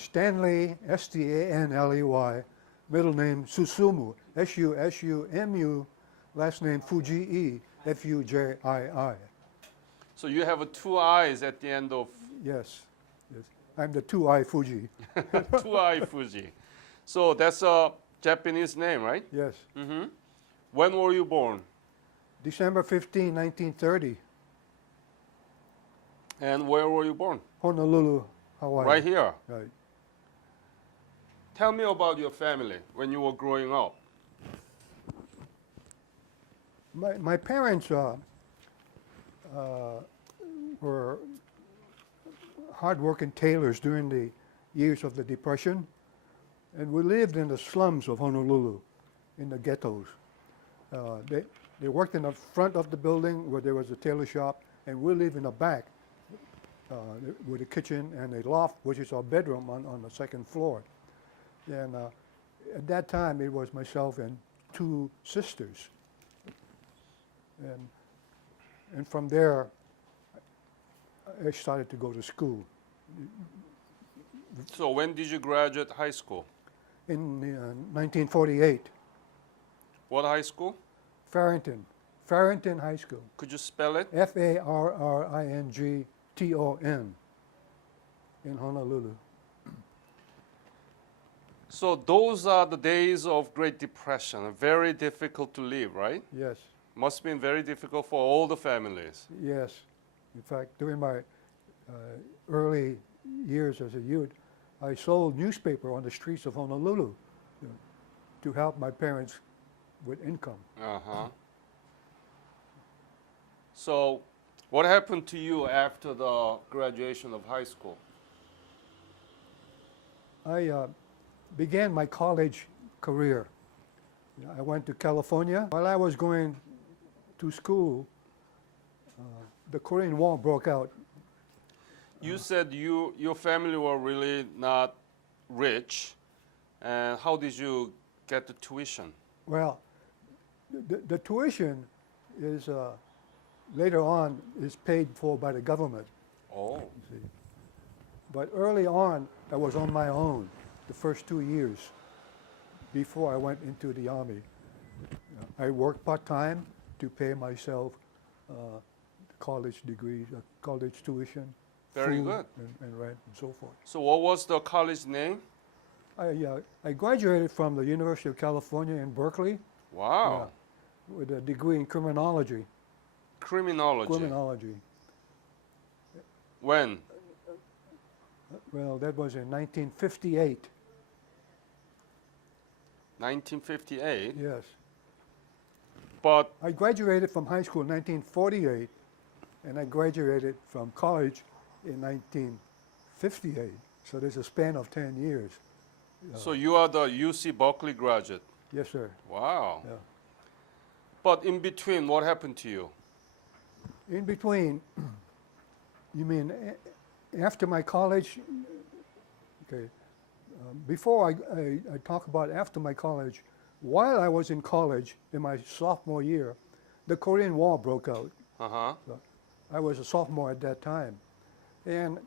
Stanley, Stanley, middle name Susumu, Susumu, last name Fujii, Fujii. So you have two eyes at the end of Yes, yes. I'm the two-eye Fuji. two-eye Fuji. So that's a Japanese name, right? Yes. Mm-hmm. When were you born? December 15, 1930, And where were you born? Honolulu, Hawaii. Right here. Right. Tell me about your family when you were growing up. My parents were hard-working tailors during the years of the Depression, and we lived in the slums of Honolulu, in the ghettos. They worked in the front of the building where there was a tailor shop, and we lived in the back with a kitchen and a loft, which is our bedroom on the second floor. And at that time, it was myself and two sisters. And from there, I started to go to school. So when did you graduate high school? In 1948, What high school? Farrington High School, Could you spell it? Farrington in Honolulu. So those are the days of Great Depression, very difficult to live, right? Yes, Must have been very difficult for all the families. yes. In fact, during my early years as a youth, I sold newspaper on the streets of Honolulu to help my parents with income. Uh-huh. So what happened to you after the graduation of high school? I began my college career. I went to California. While I was going to school, the Korean War broke out. You said your family were really not rich, and how did you get the tuition? Well, the tuition is later on is paid for by the government. Oh. You see. But early on, I was on my own the first 2 years before I went into the Army. I worked part-time to pay myself college degree, college tuition, Very food, good. and rent and so forth. So what was the college name? I graduated from the University of California in Berkeley Wow. with a degree in criminology. Criminology. When? Well, that was in 1958. 1958. Yes. But I graduated from high school in 1948, and I graduated from college in 1958. So there's a span of 10 years. so you are the UC Berkeley graduate. Yes, sir. Wow. Yeah. But in between, what happened to you? In between, you mean after my college? Okay. Before I talk about after my college, while I was in college in my sophomore year, the Korean War broke out. Uh-huh. I was a sophomore at that time. And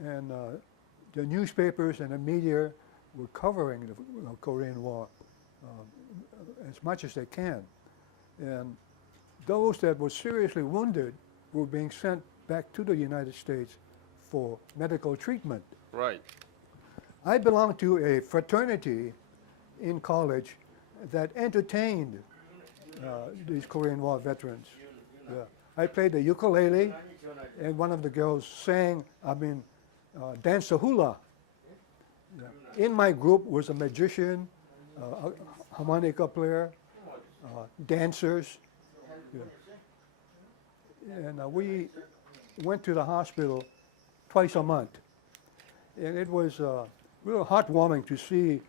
the newspapers and the media were covering the Korean War as much as they can. And those that were seriously wounded were being sent back to the United States for medical treatment. Right. I belonged to a fraternity in college that entertained these Korean War veterans. Yeah. I played the ukulele, and one of the girls sang, danced the hula. Yeah. In my group was a magician, a harmonica player, dancers. Yeah. And we went to the hospital twice a month. And it was real heartwarming to see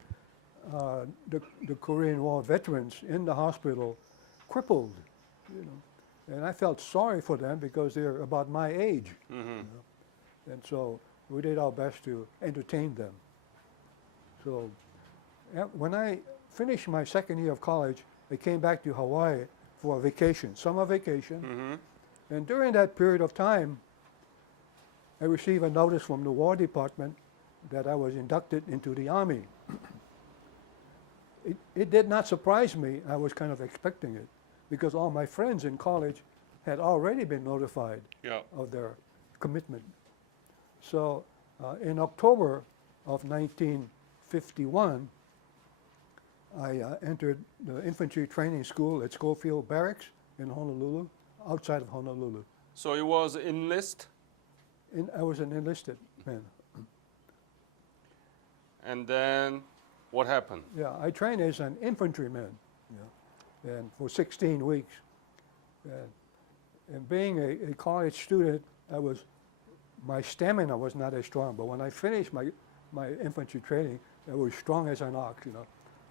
the Korean War veterans in the hospital crippled, And I felt sorry for them because they're about my age. Mm-hmm. And so we did our best to entertain them. So when I finished my second year of college, I came back to Hawaii for a vacation, summer vacation. Mm-hmm. And during that period of time, I received a notice from the War Department that I was inducted into the Army. It did not surprise me. I was kind of expecting it because all my friends in college had already been notified Yeah. of their commitment. So in October of 1951, I entered the infantry training school at Schofield Barracks in Honolulu, outside of Honolulu. So it was enlist, I was an enlisted man. and then what happened? Yeah, I trained as an infantryman, and for 16 weeks. And being a college student, my stamina was not as strong. But when I finished my infantry training, I was strong as an ox.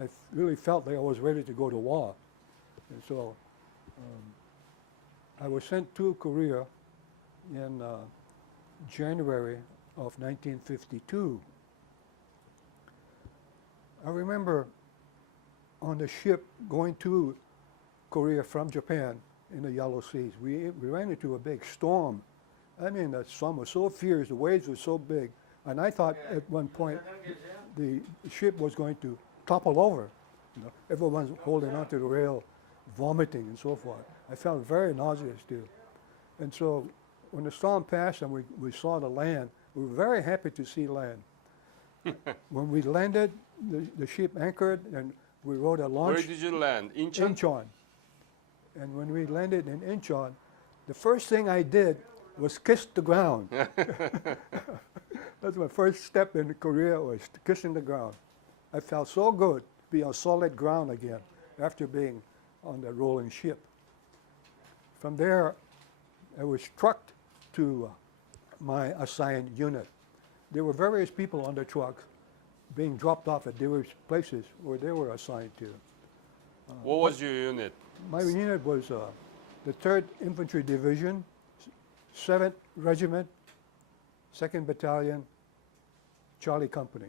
I really felt like I was ready to go to war. And so I was sent to Korea in January of 1952. I remember on the ship going to Korea from Japan in the Yellow Seas, we ran into a big storm. I mean, the storm was so fierce, the waves were so big, and I thought at one point the ship was going to topple over. Everyone's holding onto the rail, vomiting and so forth. I felt very nauseous too. And so when the storm passed and we saw the land, we were very happy to see land. When we landed, the ship anchored and we rode a launch. Where did you land? Incheon? Incheon. And when we landed in Incheon, the first thing I did was kiss the ground. That's my first step in Korea, was kissing the ground. I felt so good to be on solid ground again after being on the rolling ship. From there, I was trucked to my assigned unit. There were various people on the truck being dropped off at various places where they were assigned to. What was your unit? My unit was the 3rd Infantry Division, 7th Regiment, 2nd Battalion, Charlie Company.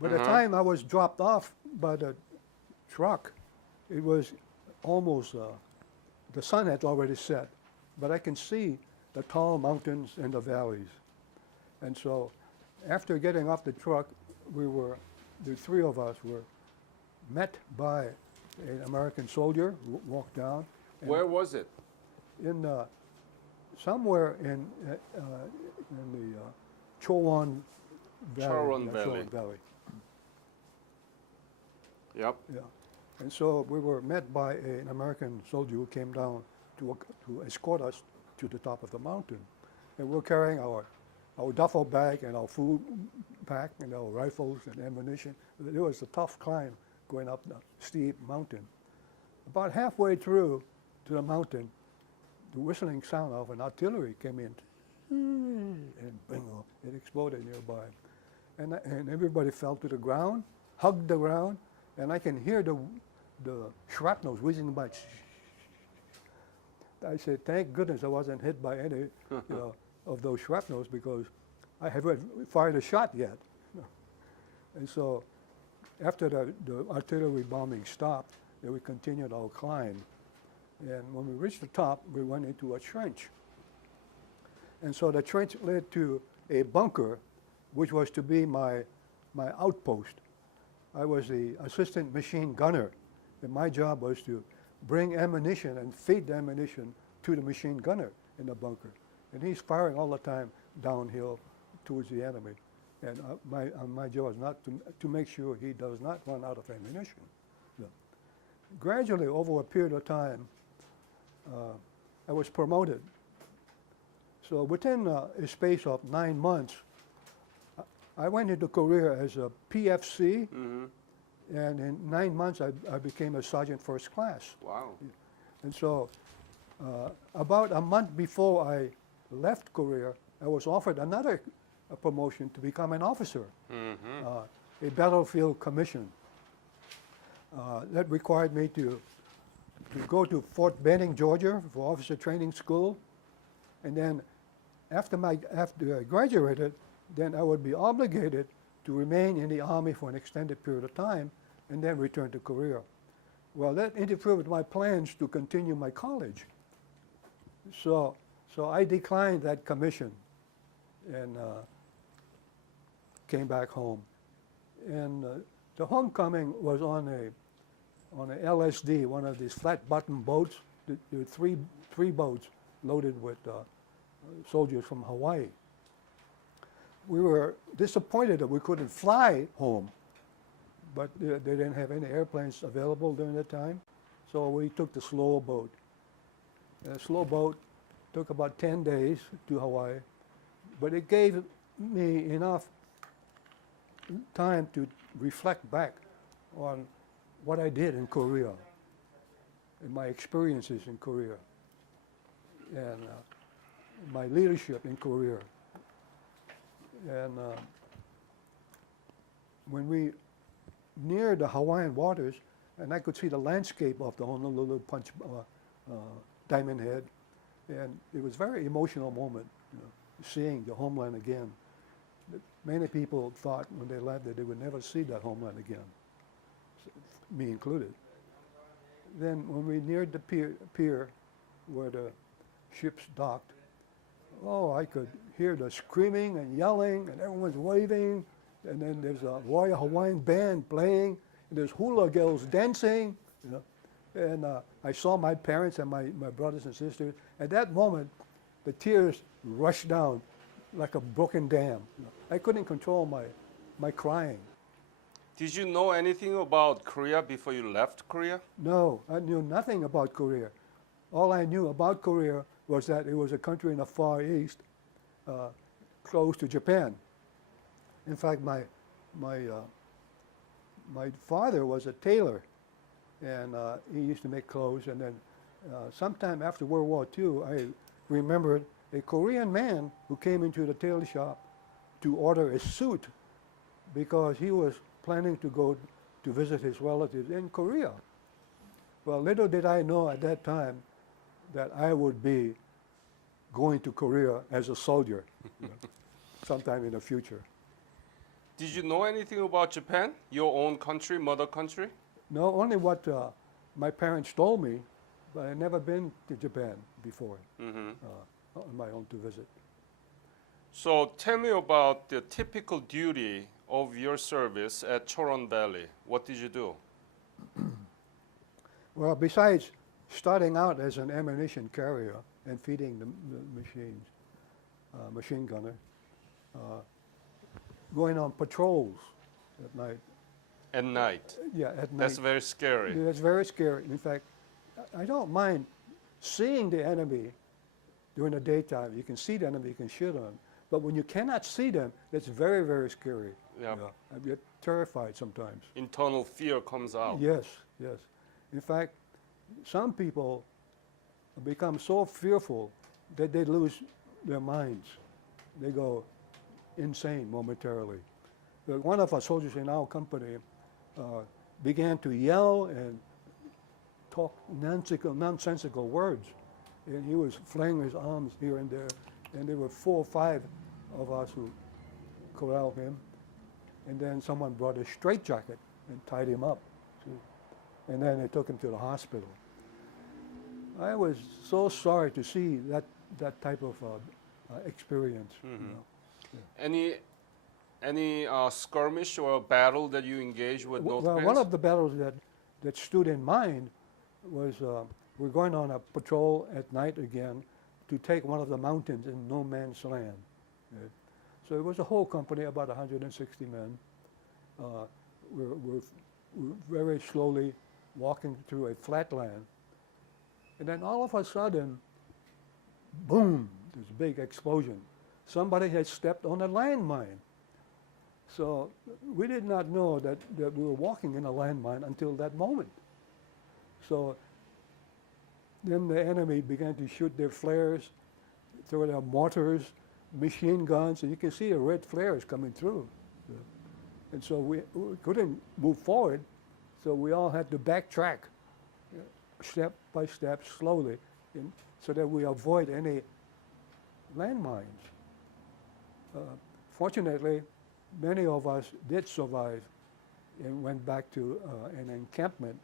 By the time I was dropped off by the truck, it was almost, the sun had already set, but I can see the tall mountains and the valleys. And so after getting off the truck, the three of us were met by an American soldier who walked down. Where was it? In somewhere in the Chowan Valley. Chowan Valley. Chowan Valley. Yep. Yeah. And so we were met by an American soldier who came down to escort us to the top of the mountain. And we're carrying our duffel bag and our food pack and our rifles and ammunition. It was a tough climb going up the steep mountain. About halfway through to the mountain, the whistling sound of an artillery came in, and bingo, it exploded nearby. And everybody fell to the ground, hugged the ground, and I can hear the shrapnels whizzing by. I said, thank goodness I wasn't hit by any of those shrapnels, because I haven't fired a shot yet. And so after the artillery bombing stopped, then we continued our climb. And when we reached the top, we went into a trench. And so the trench led to a bunker, which was to be my outpost. I was the assistant machine gunner, and my job was to bring ammunition and feed the ammunition to the machine gunner in the bunker. And he's firing all the time downhill towards the enemy. And my job was not to make sure he does not run out of ammunition. No. Gradually, over a period of time, I was promoted. So within a space of 9 months, I went into Korea as a PFC, and in 9 months I became a sergeant first class. Wow. And so about a month before I left Korea, I was offered another promotion to become an officer, a battlefield commission. That required me to go to Fort Benning, Georgia for officer training school. And then after I graduated, then I would be obligated to remain in the Army for an extended period of time and then return to Korea. Well, that interfered with my plans to continue my college. So I declined that commission. and came back home. And the homecoming was on a LSD, one of these flat bottom boats. There were three boats loaded with soldiers from Hawaii. We were disappointed that we couldn't fly home, but they didn't have any airplanes available during that time, so we took the slow boat. And the slow boat took about 10 days to Hawaii, but it gave me enough time to reflect back on what I did in Korea and my experiences in Korea and my leadership in Korea. And when we neared the Hawaiian waters, and I could see the landscape of the Honolulu Diamond Head, and it was a very emotional moment, you know, seeing the homeland again. Many people thought when they left that they would never see that homeland again, me included. Then when we neared the pier where the ships docked, oh, I could hear the screaming and yelling, and everyone's waving, and then there's a Royal Hawaiian band playing, and there's hula girls dancing, you know. And I saw my parents and my brothers and sisters. At that moment, the tears rushed down like a broken dam. You know. I couldn't control my crying. Did you know anything about Korea before you left Korea? No, I knew nothing about Korea. All I knew about Korea was that it was a country in the Far East, close to Japan. In fact, my father was a tailor, and he used to make clothes. And then sometime after World War II, I remembered a Korean man who came into the tailor shop to order a suit because he was planning to go to visit his relatives in Korea. Well, little did I know at that time that I would be going to Korea as a soldier, you know, sometime in the future. Did you know anything about Japan, your own country, mother country? No, only what my parents told me, but I'd never been to Japan before on my own to visit. So tell me about the typical duty of your service at Choron Valley. What did you do? Well, besides starting out as an ammunition carrier and feeding the machines, machine gunner, going on patrols at night. At night? Yeah, at night. That's very scary. Yeah, that's very scary. In fact, I don't mind seeing the enemy during the daytime. You can see the enemy, you can shoot them. But when you cannot see them, that's very, very scary. Yeah. I get terrified sometimes. Internal fear comes out. Yes, yes. In fact, some people become so fearful that they lose their minds. They go insane momentarily. But one of our soldiers in our company began to yell and talk nonsensical words. And he was flailing his arms here and there. And there were 4 or 5 of us who corralled him. And then someone brought a straitjacket and tied him up. And then they took him to the hospital. I was so sorry to see that type of experience. You know. Any skirmish or battle that you engaged with North Well, Koreans? one of the battles that stood in mind was we're going on a patrol at night again to take one of the mountains in no man's land. Right? So it was a whole company, about 160 men. We're very slowly walking through a flat land. And then all of a sudden, boom, there's a big explosion. Somebody had stepped on a landmine. So we did not know that we were walking in a landmine until that moment. So then the enemy began to shoot their flares, throw their mortars, machine guns, and you can see the red flares coming through. And so we couldn't move forward, so we all had to backtrack step by step, slowly, so that we avoid any landmines. Fortunately, many of us did survive and went back to an encampment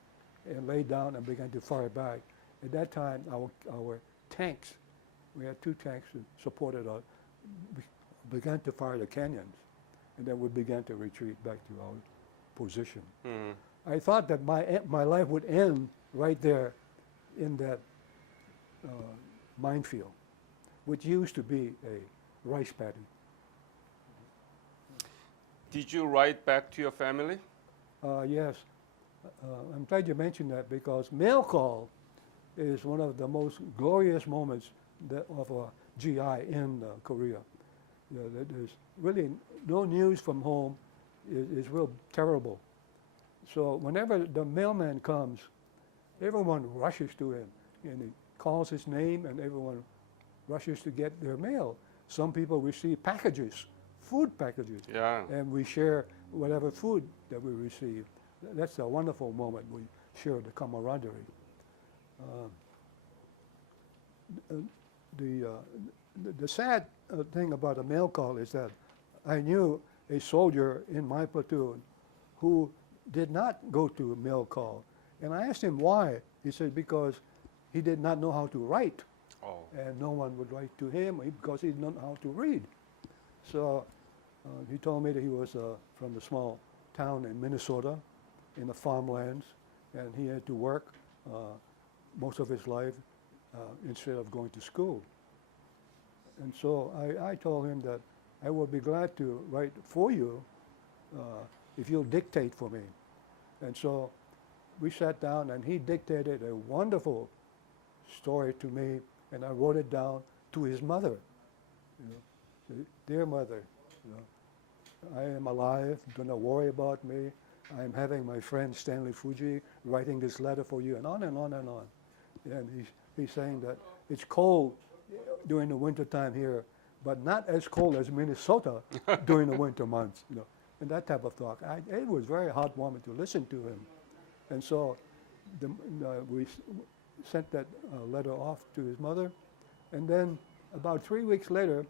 and lay down and began to fire back. At that time, our tanks, we had 2 tanks that supported us, began to fire the cannons, and then we began to retreat back to our position. Mm. I thought that my life would end right there in that minefield, which used to be a rice paddy. Did you write back to your family? Yes, I'm glad you mentioned that because mail call is one of the most glorious moments of a GI in Korea. You know, there's really no news from home is real terrible. So whenever the mailman comes, everyone rushes to him and he calls his name and everyone rushes to get their mail. Some people receive packages, food packages, Yeah. and we share whatever food that we receive. That's a wonderful moment. We share the camaraderie. The sad thing about a mail call is that I knew a soldier in my platoon who did not go to a mail call. And I asked him why. He said because he did not know how to write. Oh. And no one would write to him because he didn't know how to read. So he told me that he was from a small town in Minnesota in the farmlands, and he had to work most of his life instead of going to school. And so I told him that I would be glad to write for you if you'll dictate for me. And so we sat down and he dictated a wonderful story to me, and I wrote it down to his mother. You know, say, dear mother, you know, I am alive, do not worry about me. I am having my friend Stanley Fujii writing this letter for you, and on and on and on. And he's saying that it's cold during the winter time here, but not as cold as Minnesota during the winter months, you know, and that type of talk. It was very heartwarming to listen to him. And so we sent that letter off to his mother, and then about 3 weeks later,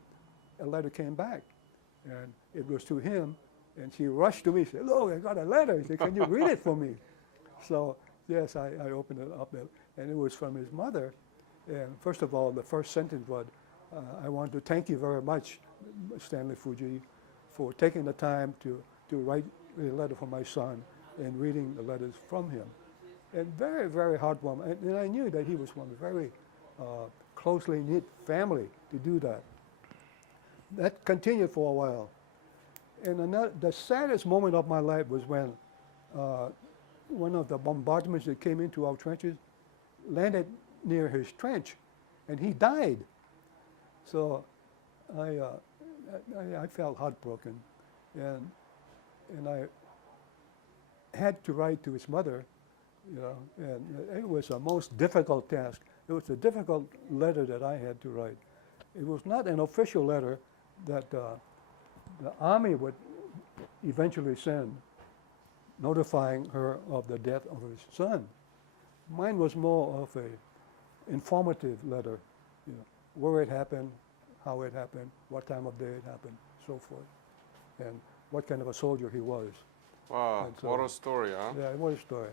a letter came back, and it was to him, and she rushed to me, said, look, I got a letter. He said, can you read it for me? So, yes, I opened it up, and it was from his mother. And first of all, the first sentence was, I want to thank you very much, Stanley Fujii, for taking the time to write a letter for my son and reading the letters from him. And very, very heartwarming. And I knew that he was from a very closely knit family to do that. That continued for a while. And the saddest moment of my life was when one of the bombardments that came into our trenches landed near his trench, and he died. So I felt heartbroken, and I had to write to his mother, you know, and it was a most difficult task. It was a difficult letter that I had to write. It was not an official letter that the Army would eventually send, notifying her of the death of his son. Mine was more of a informative letter, you know, where it happened, how it happened, what time of day it happened, so forth, and what kind of a soldier he was. Wow, And so, what a story, huh? Yeah, what a story.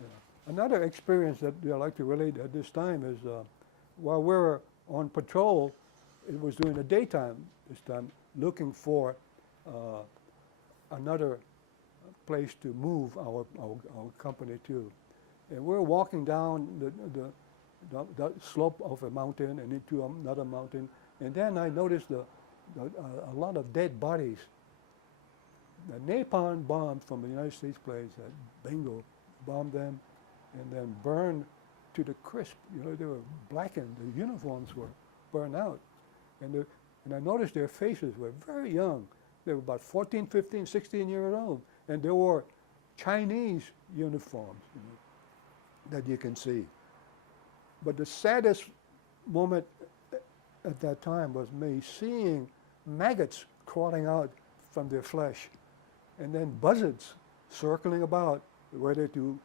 Yeah. Another experience that I like to relate at this time is while we were on patrol, it was during the daytime this time, looking for another place to move our company to. And we're walking down the slope of a mountain and into another mountain, and then I noticed a lot of dead bodies. The napalm bombs from the United States planes had bingo bombed them and then burned to the crisp. You know, they were blackened. The uniforms were burned out. And I noticed their faces were very young. They were about 14, 15, 16 years old. And they wore Chinese uniforms, you know, that you can see. But the saddest moment at that time was me seeing maggots crawling out from their flesh, and then buzzards circling about, ready to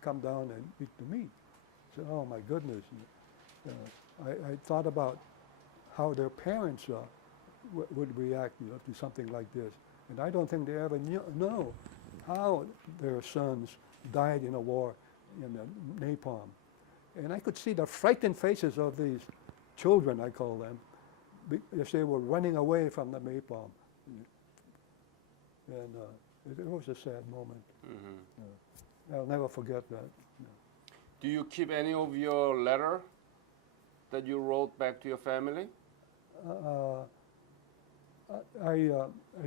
come down and eat the meat. So, oh my goodness. I thought about how their parents would react, you know, to something like this. And I don't think they ever know how their sons died in a war in the napalm. And I could see the frightened faces of these children, I call them, as they were running away from the napalm. And it was a sad moment. I'll never forget that. Do you keep any of your letter that you wrote back to your family? I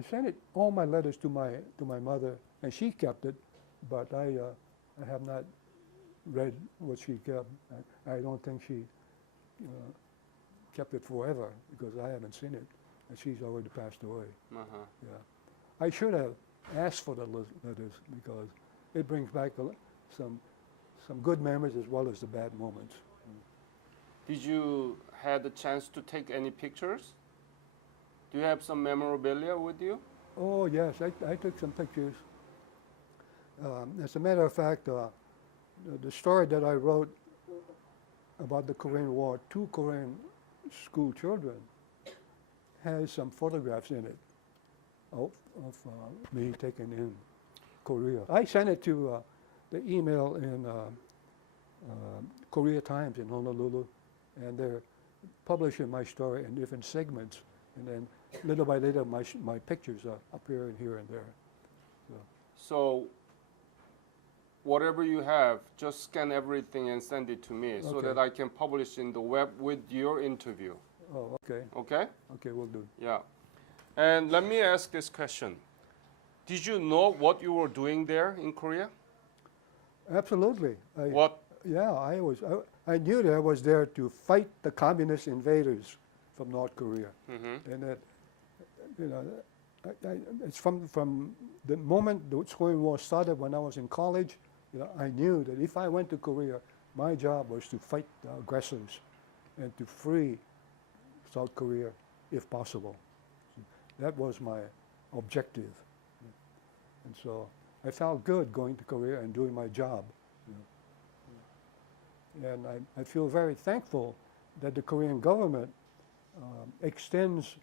sent all my letters to my mother, and she kept it, but I have not read what she kept. I don't think she kept it forever because I haven't seen it, and she's already passed away. Yeah, I should have asked for the letters because it brings back some good memories as well as the bad moments. Did you have the chance to take any pictures? Do you have some memorabilia with you? Oh yes, I took some pictures. As a matter of fact, the story that I wrote about the Korean War, 2 Korean school children, has some photographs in it of me taken in Korea. I sent it to the email in Korea Times in Honolulu, and they're publishing my story in different segments, and then little by little my pictures are appearing here and there. So whatever you have, just scan everything and send it to me so Okay. that I can publish in the web with your interview. Oh, okay. Okay? Okay, we'll do. Yeah. And let me ask this question. Did you know what you were doing there in Korea? Absolutely. What? Yeah, I knew that I was there to fight the communist invaders from North Korea, and that, it's from the moment the Korean War started when I was in college. I knew that if I went to Korea, my job was to fight the aggressors and to free South Korea if possible. That was my objective, and so I felt good going to Korea and doing my job. And I feel very thankful that the Korean government extends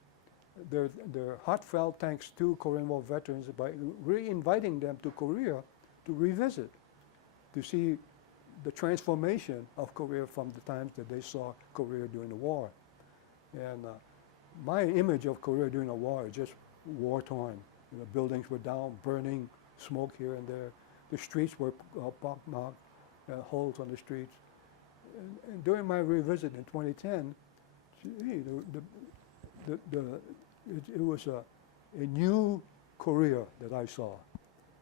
their heartfelt thanks to Korean War veterans by re-inviting them to Korea to revisit, to see the transformation of Korea from the times that they saw Korea during the war. And my image of Korea during the war is just war-torn. Buildings were down, burning, smoke here and there. The streets were pockmarked, holes on the streets. And during my revisit in 2010, it was a new Korea that I saw,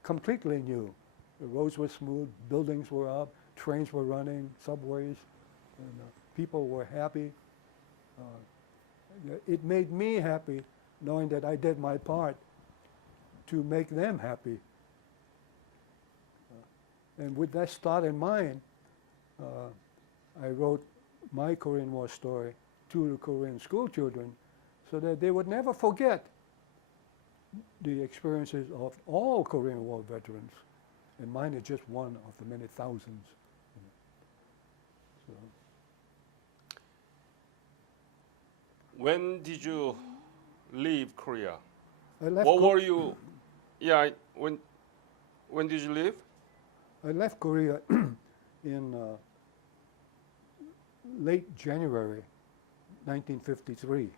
completely new. The roads were smooth, buildings were up, trains were running, subways, and people were happy. It made me happy knowing that I did my part to make them happy. And with that thought in mind, I wrote my Korean War story to the Korean school children so that they would never forget the experiences of all Korean War veterans. And mine is just one of the many thousands. So, When did you leave Korea? I left What were you? Yeah. When did you leave? I left Korea in late January 1953.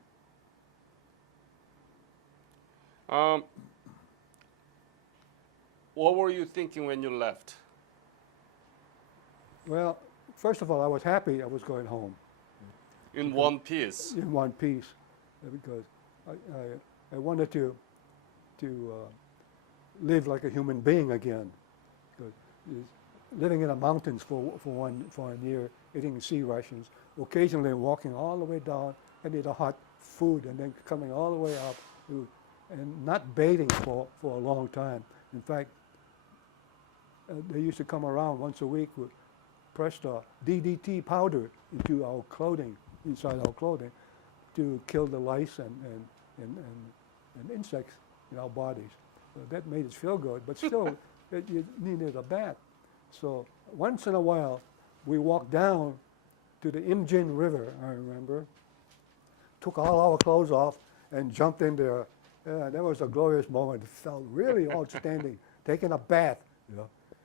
What were you thinking when you left? Well, first of all, I was happy I was going home In one piece. in one piece because I wanted to live like a human being again. Because living in the mountains for 1 year, eating sea rations, occasionally walking all the way down and eat a hot food, and then coming all the way up, and not bathing for a long time. In fact, they used to come around once a week with pressed DDT powder into our clothing, inside our clothing, to kill the lice and insects in our bodies. So that made us feel good, but still, you needed a bath. So once in a while, we walked down to the Imjin River, I remember, took all our clothes off and jumped in there. That was a glorious moment. It felt really outstanding, taking a bath.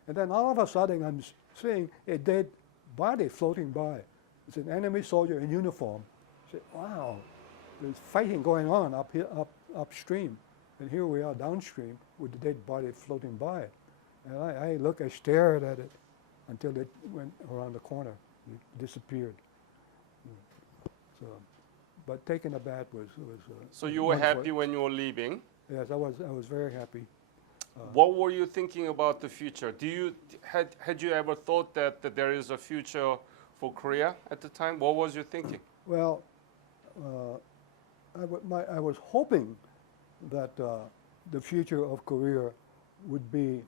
And then all of a sudden, I'm seeing a dead body floating by. It's an enemy soldier in uniform. I said, wow, there's fighting going on up here, upstream, and here we are downstream with the dead body floating by. And I stared at it until it went around the corner, it disappeared. So, but taking a bath was. So you were wonderful. happy when you were leaving. Yes, I was very happy. What were you thinking about the future? Had you ever thought that there is a future for Korea at the time? What was you thinking? Well, I was hoping that the future of Korea would be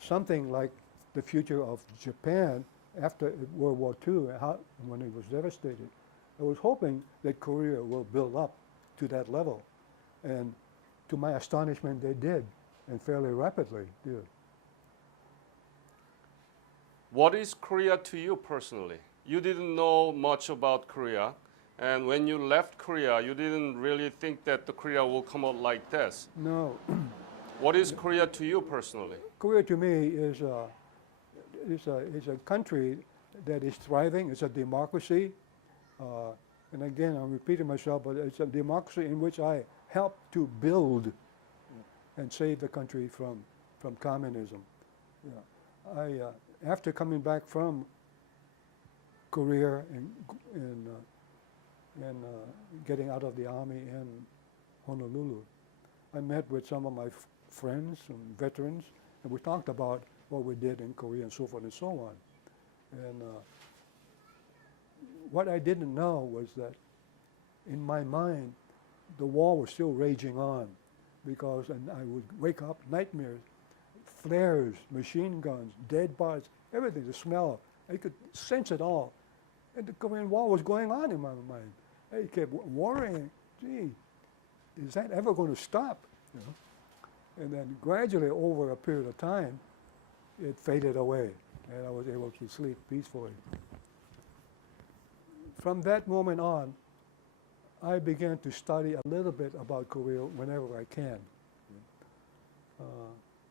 something like the future of Japan after World War II, when it was devastated. I was hoping that Korea will build up to that level. And to my astonishment, they did, and fairly rapidly did. What is Korea to you personally? You didn't know much about Korea, and when you left Korea, you didn't really think that the Korea will come out like this. No. What is Korea to you personally? Korea to me is a country that is thriving. It's a democracy. And again, I'm repeating myself, but it's a democracy in which I helped to build and save the country from communism. Yeah. After coming back from Korea and getting out of the army in Honolulu, I met with some of my friends and veterans, and we talked about what we did in Korea and so forth and so on. And what I didn't know was that in my mind, the war was still raging on, because and I would wake up, nightmares, flares, machine guns, dead bodies, everything, the smell. I could sense it all. And the Korean War was going on in my mind. I kept worrying, gee, is that ever going to stop? You know? And then gradually, over a period of time, it faded away, and I was able to sleep peacefully. From that moment on, I began to study a little bit about Korea whenever I can.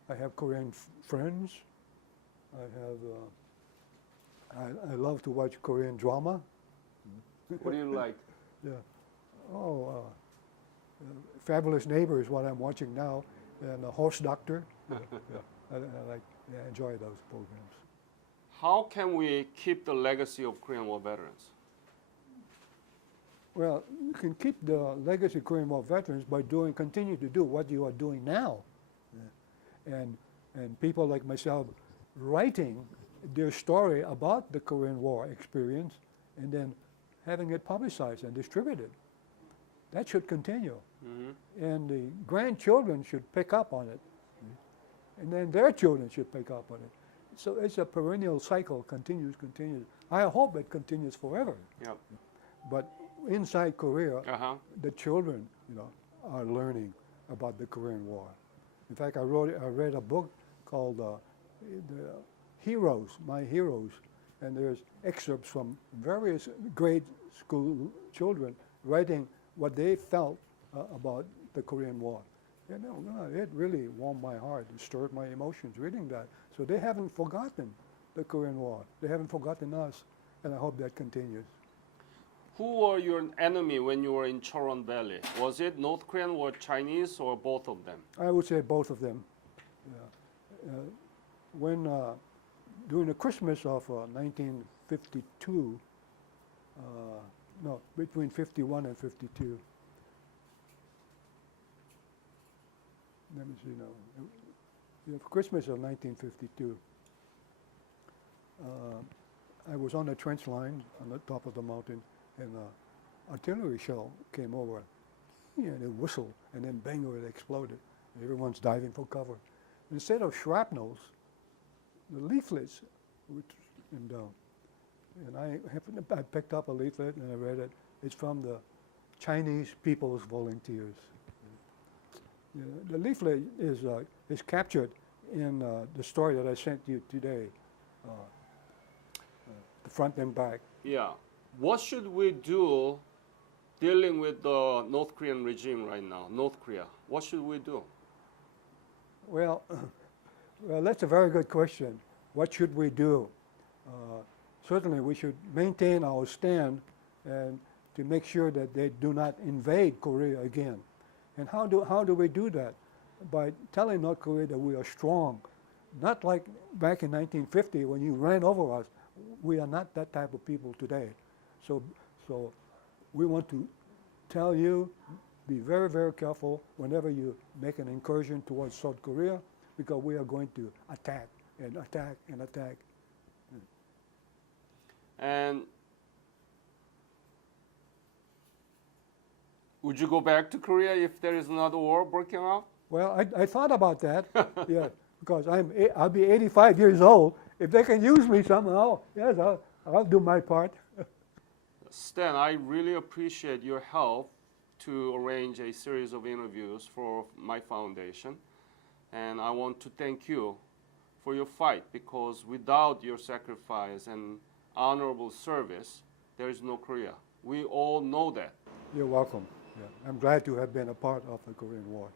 I have Korean friends. I love to watch Korean drama. What do you like? Yeah. Fabulous Neighbor is what I'm watching now, and The Horse Doctor. Yeah. I enjoy those programs. How can we keep the legacy of Korean War veterans? Well, you can keep the legacy of Korean War veterans by continue to do what you are doing now. Yeah. And people like myself writing their story about the Korean War experience and then having it publicized and distributed. That should continue. Mm-hmm. And the grandchildren should pick up on it. And then their children should pick up on it. So it's a perennial cycle, continues. I hope it continues forever. Yep. But inside Korea, the children, are learning about the Korean War. In fact, I read a book called The Heroes, My Heroes, and there's excerpts from various grade school children writing what they felt about the Korean War. It really warmed my heart and stirred my emotions reading that. So they haven't forgotten the Korean War. They haven't forgotten us, and I hope that continues. Who were your enemy when you were in Choron Valley? Was it North Korean or Chinese, or both of them? I would say both of them. Yeah. During the Christmas of 1952, between 51 and 52, let me see now, Christmas of 1952, I was on the trench line on the top of the mountain, and an artillery shell came over, and it whistled, and then bang, it exploded. Everyone's diving for cover. Instead of shrapnels, the leaflets went down. And I picked up a leaflet and I read it. It's from the Chinese People's Volunteers. The leaflet is captured in the story that I sent you today, the front and back. Yeah. What should we do dealing with the North Korean regime right now, North Korea? What should we do? Well, that's a very good question. What should we do? Certainly we should maintain our stand and to make sure that they do not invade Korea again. And how do we do that? By telling North Korea that we are strong. Not like back in 1950 when you ran over us. We are not that type of people today. So we want to tell you, be very, very careful whenever you make an incursion towards South Korea, because we are going to attack and attack and attack. And would you go back to Korea if there is another war breaking out? Well, I thought about that, yeah, because I'll be 85 years old. If they can use me somehow, yes, I'll do my part. Stan, I really appreciate your help to arrange a series of interviews for my foundation. And I want to thank you for your fight, because without your sacrifice and honorable service, there is no Korea. We all know that. You're welcome. Yeah. I'm glad to have been a part of the Korean War.